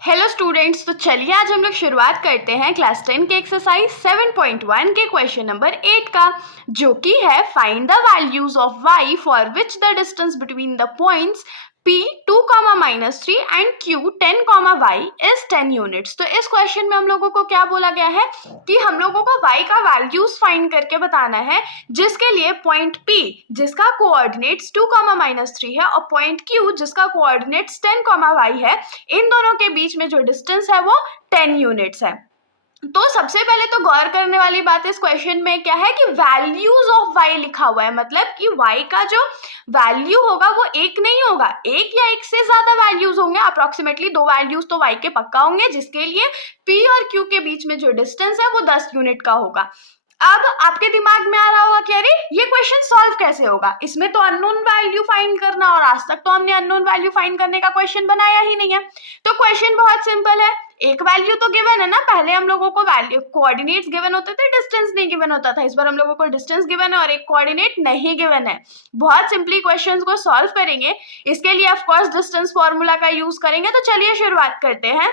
Hello students, तो चलिए आज हम लोग शुरुआत करते हैं क्लास 10 के एक्सरसाइज 7.1 के क्वेश्चन नंबर 8 का, जो कि है find the values of y for which the distance between the points p 2, -3 and q 10, y is 10 units. तो इस क्वेश्चन में हम लोगों को क्या बोला गया है कि हम लोगों को y का वैल्यूज फाइंड करके बताना है, जिसके लिए पॉइंट p जिसका कोऑर्डिनेट्स 2, -3 है और पॉइंट q जिसका कोऑर्डिनेट्स 10, y है, इन दोनों के बीच में जो डिस्टेंस है वो 10 यूनिट्स है। तो सबसे पहले तो गौर करने वाली बात इस क्वेश्चन में क्या है कि वैल्यूज ऑफ y लिखा हुआ है, मतलब कि y का जो वैल्यू होगा वो एक नहीं होगा, एक या एक से ज्यादा वैल्यूज होंगे। अप्रोक्सीमेटली 2 वैल्यूज तो y के पक्का होंगे, जिसके लिए p और q के बीच में जो डिस्टेंस है वो 10 यूनिट का होगा। अब आपके दिमाग में आ रहा होगा कि अरे ये क्वेश्चन सॉल्व कैसे होगा, इसमें तो अननोन वैल्यू फाइंड करना, और आज तक तो हमने अननोन वैल्यू फाइंड करने का क्वेश्चन बनाया ही नहीं है। तो क्वेश्चन बहुत सिंपल है, एक वैल्यू तो गिवन है ना, पहले हम लोगों को वैल्यू कोऑर्डिनेट्स गिवन होते थे, डिस्टेंस नहीं गिवन होता था। इस बार हम लोगों को डिस्टेंस गिवन है और एक कोऑर्डिनेट नहीं गिवन है। बहुत सिंपली क्वेश्चंस को सॉल्व करेंगे, इसके लिए ऑफ कोर्स डिस्टेंस फॉर्मूला का यूज करेंगे। तो चलिए शुरुआत करते हैं।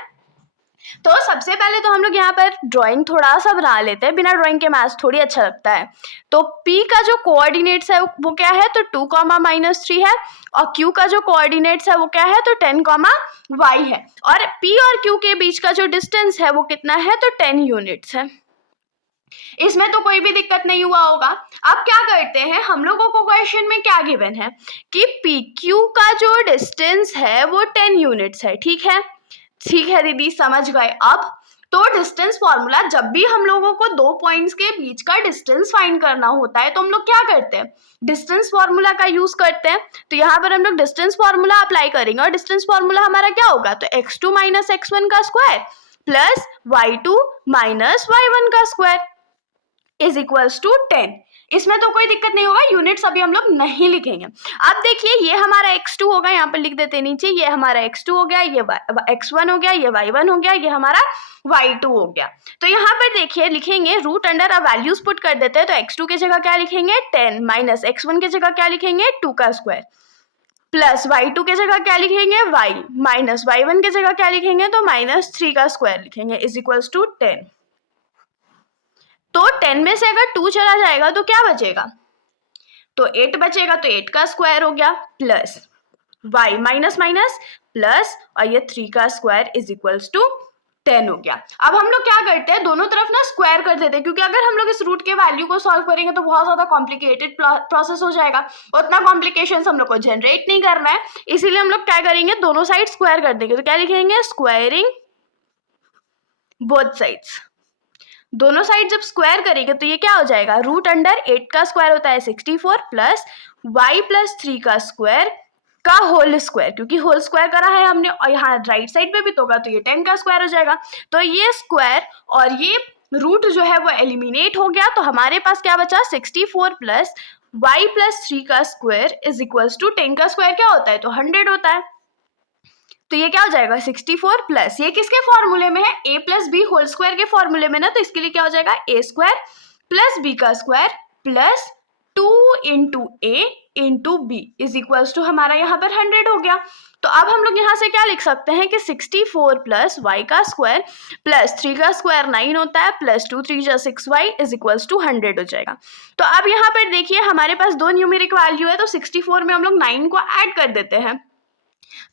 तो सबसे पहले तो हम लोग यहाँ पर ड्राइंग थोड़ा सा बना लेते हैं, बिना ड्राइंग के मैथ्स थोड़ी अच्छा लगता है। तो P का जो कोऑर्डिनेट्स है वो क्या है, तो 2, -3 है, और Q का जो कोऑर्डिनेट्स है वो क्या है, तो 10, y है, और P और Q के बीच का जो डिस्टेंस है वो कितना है, तो 10 यूनिट्स है। इसमें तो कोई भी दिक्कत नहीं हुआ होगा। अब क्या करते हैं, हम लोगों को क्वेश्चन में क्या गिवन है कि PQ का जो डिस्टेंस है वो 10 यूनिट्स है। ठीक है दीदी, समझ गए। अब तो डिस्टेंस फॉर्मूला, जब भी हम लोगों को दो पॉइंट्स के बीच का डिस्टेंस फाइंड करना होता है तो हम लोग क्या करते हैं, डिस्टेंस फॉर्मूला का यूज करते हैं। तो यहाँ पर हम लोग डिस्टेंस फॉर्मूला अप्लाई करेंगे, और डिस्टेंस फॉर्मूला हमारा क्या होगा, तो x2 - x1 का स्क्वायर प्लस y2 - y1 का स्क्वायर इज इक्वल्स टू 10। इसमें तो कोई दिक्कत नहीं होगा, यूनिट्स अभी हम लोग नहीं लिखेंगे। अब देखिए, ये हमारा x2 होगा, यहाँ पर लिख देते नीचे, ये हमारा x2 हो गया, ये x1 हो गया, ये y1 हो गया, ये हमारा y2 हो गया। तो यहाँ पर देखिए लिखेंगे, रूट अंडर अब वैल्यूज पुट कर देते हैं। तो x2 की जगह क्या लिखेंगे, 10, माइनस x1 की जगह क्या लिखेंगे, 2 का स्क्वायर, प्लस y2 की जगह क्या लिखेंगे, y, माइनस y1 की जगह क्या लिखेंगे, तो -3 का स्क्वायर लिखेंगे, इज इक्वल्स टू 10। तो 10 में से अगर 2 चला जाएगा तो क्या बचेगा, तो 8 बचेगा, तो 8 का स्क्वायर हो गया, plus y minus minus plus, और ये 3 का स्क्वायर इज इक्वल्स टू 10 हो गया। अब हम लोग क्या करते हैं, दोनों तरफ ना स्क्वायर कर देते हैं, क्योंकि अगर हम लोग इस रूट के वैल्यू को सॉल्व करेंगे तो बहुत ज्यादा कॉम्प्लिकेटेड प्रोसेस हो जाएगा, उतना कॉम्प्लिकेशन हम लोग को जनरेट नहीं करना है। इसीलिए हम लोग क्या करेंगे, दोनों साइड स्क्वायर कर देंगे। तो क्या लिखेंगे, स्क्वायरिंग बोथ साइड्स। दोनों साइड जब स्क्वायर करेंगे तो ये क्या हो जाएगा, रूट अंडर 8 का स्क्वायर होता है 64, प्लस y प्लस 3 का स्क्वायर का होल स्क्वायर, क्योंकि होल स्क्वायर करा है हमने, और यहाँ राइट साइड पे भी तो होगा, तो ये 10 का स्क्वायर हो जाएगा। तो ये स्क्वायर और ये रूट जो है वो एलिमिनेट हो गया, तो हमारे पास क्या बचा, 64 प्लस y प्लस 3 का स्क्वायर इज इक्वल्स टू 10 का स्क्वायर क्या होता है, तो 100 होता है। तो ये क्या हो जाएगा, 64 प्लस, ये किसके फॉर्मूले में है, a plus b whole square के फॉर्मूले में ना, तो इसके लिए क्या हो जाएगा, a स्क्वायर प्लस b का square plus 2 into a into b is equals to हमारा यहाँ पर 100 हो गया। तो अब हम लोग यहाँ से क्या लिख सकते हैं कि 64 प्लस y का स्क्वायर प्लस 3 का स्क्वायर 9 होता है, प्लस 2 3 जा 6y इज इक्वल्स टू 100 हो जाएगा। तो अब यहाँ पर देखिए हमारे पास दो न्यूमेरिक वैल्यू है, तो 64 में हम लोग 9 को ऐड कर देते हैं।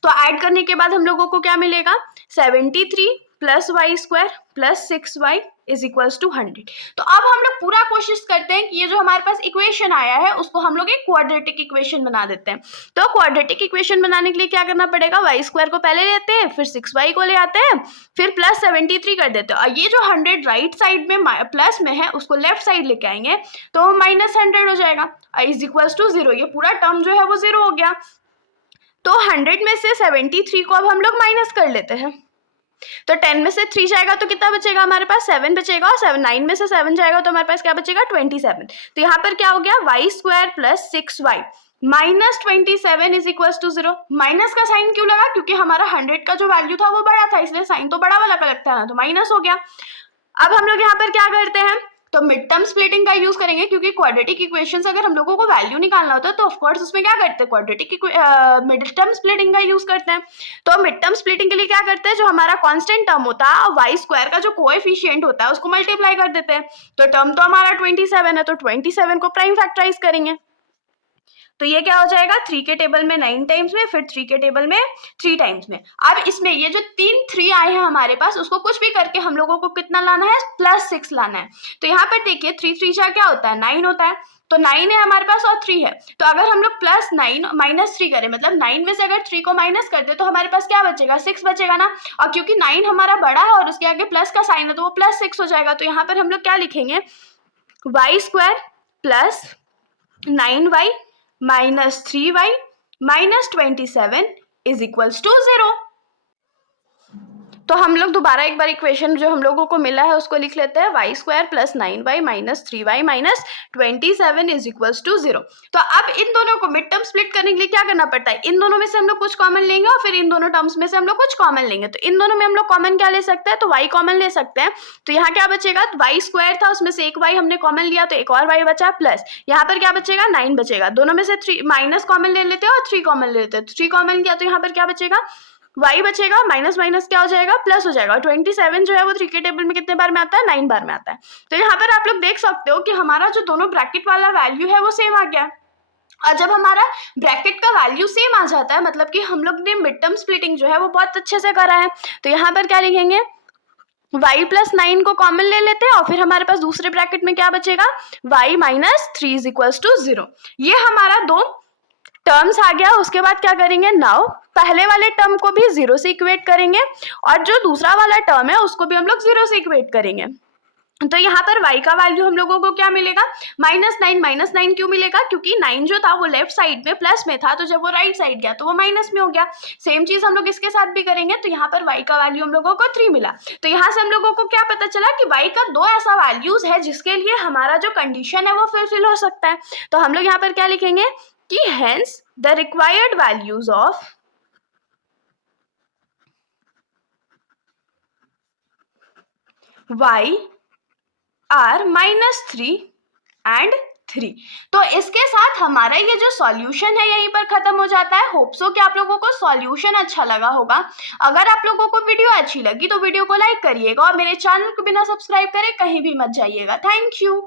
तो ऐड करने के बाद हम लोगों को क्या मिलेगा, 73 plus y square plus 6y is equals to 100। तो अब हम लोग पूरा कोशिश करते हैं कि ये जो हमारे पास इक्वेशन आया है उसको हम लोग एक क्वाड्रेटिक इक्वेशन बना देते हैं। तो क्वाड्रेटिक इक्वेशन बनाने के लिए क्या करना पड़ेगा, y स्क्वायर को पहले लेते हैं, फिर 6y को ले आते हैं, फिर प्लस 73 कर देते हैं, और ये जो 100 राइट साइड में प्लस में है उसको लेफ्ट साइड लेके आएंगे तो -100 हो जाएगा, इज इक्वल्स टू 0। ये पूरा टर्म जो है वो 0 हो गया। तो 100 में से 73 को अब हम लोग माइनस कर लेते हैं, तो 10 में से 3 जाएगा तो कितना बचेगा, हमारे पास 7 बचेगा, और 9 में से 7 जाएगा तो हमारे पास क्या बचेगा, 27। तो यहाँ पर क्या हो गया, y square plus 6y minus 27 is equals to 0। Minus का साइन क्यों लगा, क्योंकि हमारा 100 का जो वैल्यू था वो बड़ा था, इसलिए साइन तो बड़ा वाला का लगता है ना, तो माइनस हो गया। अब हम लोग यहाँ पर क्या करते हैं, तो मिड टर्म स्प्लिटिंग का यूज करेंगे, क्योंकि क्वाड्रेटिक इक्वेशंस अगर हम लोगों को वैल्यू निकालना होता है तो ऑफकोर्स उसमें क्या करते हैं, क्वाड्रेटिक मिड टर्म स्प्लिटिंग का यूज करते हैं। तो मिड टर्म स्प्लिटिंग के लिए क्या करते हैं, जो हमारा कांस्टेंट टर्म होता है वाई स्क्वायर का जो कोएफिशिएंट होता है उसको मल्टीप्लाई कर देते हैं। तो टर्म तो हमारा 27 है, तो 27 को प्राइम फैक्टराइज करेंगे, तो ये क्या हो जाएगा 3 के टेबल में 9 टाइम्स में, फिर 3 के टेबल में 3 टाइम्स में। अब इसमें ये जो 3 आए हैं हमारे पास, उसको कुछ भी करके हम लोगों को कितना लाना है, +6 लाना है। तो यहाँ पर देखिए 3 3 क्या होता है, 9 होता है। तो 9 है हमारे पास और 3 है, तो अगर हम लोग +9 -3 करें, मतलब 9 में से अगर 3 को माइनस कर दे तो हमारे पास क्या बचेगा, 6 बचेगा ना। और क्योंकि 9 हमारा बड़ा है और उसके आगे प्लस का साइन है तो वो +6 हो जाएगा। तो यहाँ पर हम लोग क्या लिखेंगे, y square plus 9y minus 3y minus 27 is equals to 0। तो हम लोग दोबारा एक बार इक्वेशन जो हम लोगों को मिला है उसको लिख लेते हैं, y square plus 9y minus 3y minus 27 is equals to 0। तो अब इन दोनों को मिड टर्म स्प्लिट करने के लिए क्या करना पड़ता है, इन दोनों में से हम लोग कुछ कॉमन लेंगे और फिर इन दोनों टर्म्स में से हम लोग कुछ कॉमन लेंगे। तो इन दोनों में हम लोग कॉमन क्या ले सकते हैं, तो y कॉमन ले सकते हैं। तो यहाँ क्या बचेगा, वाई स्क्वायर था उसमें से एक y हमने कॉमन लिया तो एक और y बचा, प्लस यहाँ पर क्या बचेगा 9 बचेगा, दोनों में से 3 माइनस कॉमन ले लेते हैं और 3 कॉमन ले लेते हैं। 3 कॉमन किया तो यहाँ पर क्या बचेगा, y बचेगा, माइनस माइनस क्या हो जाएगा, प्लस हो जाएगा। 27 जो है वो 3 के टेबल में कितने बार में आता है, 9 बार में आता है। तो यहाँ पर आप लोग देख सकते हो कि हमारा जो दोनों ब्रैकेट वाला वैल्यू है वो सेम आ गया। और जब हमारा ब्रैकेट का वैल्यू सेम आ जाता है, मतलब कि हम लोग ने मिड टर्म स्प्लिटिंग जो है वो बहुत अच्छे से करा है। तो यहाँ पर क्या लिखेंगे, y प्लस 9 को कॉमन ले लेते हैं और फिर हमारे पास दूसरे ब्रैकेट में क्या बचेगा, y minus 3 is equals to 0। ये हमारा दो टर्म्स आ गया। उसके बाद क्या करेंगे, नाउ पहले वाले टर्म को भी 0 से इक्वेट करेंगे और जो दूसरा वाला टर्म है उसको भी हम लोग 0 से इक्वेट करेंगे। तो यहाँ पर y का वैल्यू हम लोगों को क्या मिलेगा, -9 क्यों मिलेगा, क्योंकि 9 जो था वो लेफ्ट साइड में प्लस में था, तो जब वो राइट साइड गया तो वो माइनस में हो गया। सेम चीज हम लोग इसके साथ भी करेंगे। तो यहाँ पर y का वैल्यू हम लोगों को 3 मिला। तो यहाँ से हम लोगों को क्या पता चला कि y का दो ऐसा वैल्यूज है जिसके लिए हमारा जो कंडीशन है वो फुलफिल हो सकता है। तो हम लोग यहाँ पर क्या लिखेंगे कि hence the required values of y are -3 and 3। तो इसके साथ हमारा ये जो सॉल्यूशन है यहीं पर खत्म हो जाता है। होप सो कि आप लोगों को सॉल्यूशन अच्छा लगा होगा। अगर आप लोगों को वीडियो अच्छी लगी तो वीडियो को लाइक करिएगा और मेरे चैनल को बिना सब्सक्राइब करे कहीं भी मत जाइएगा। Thank you.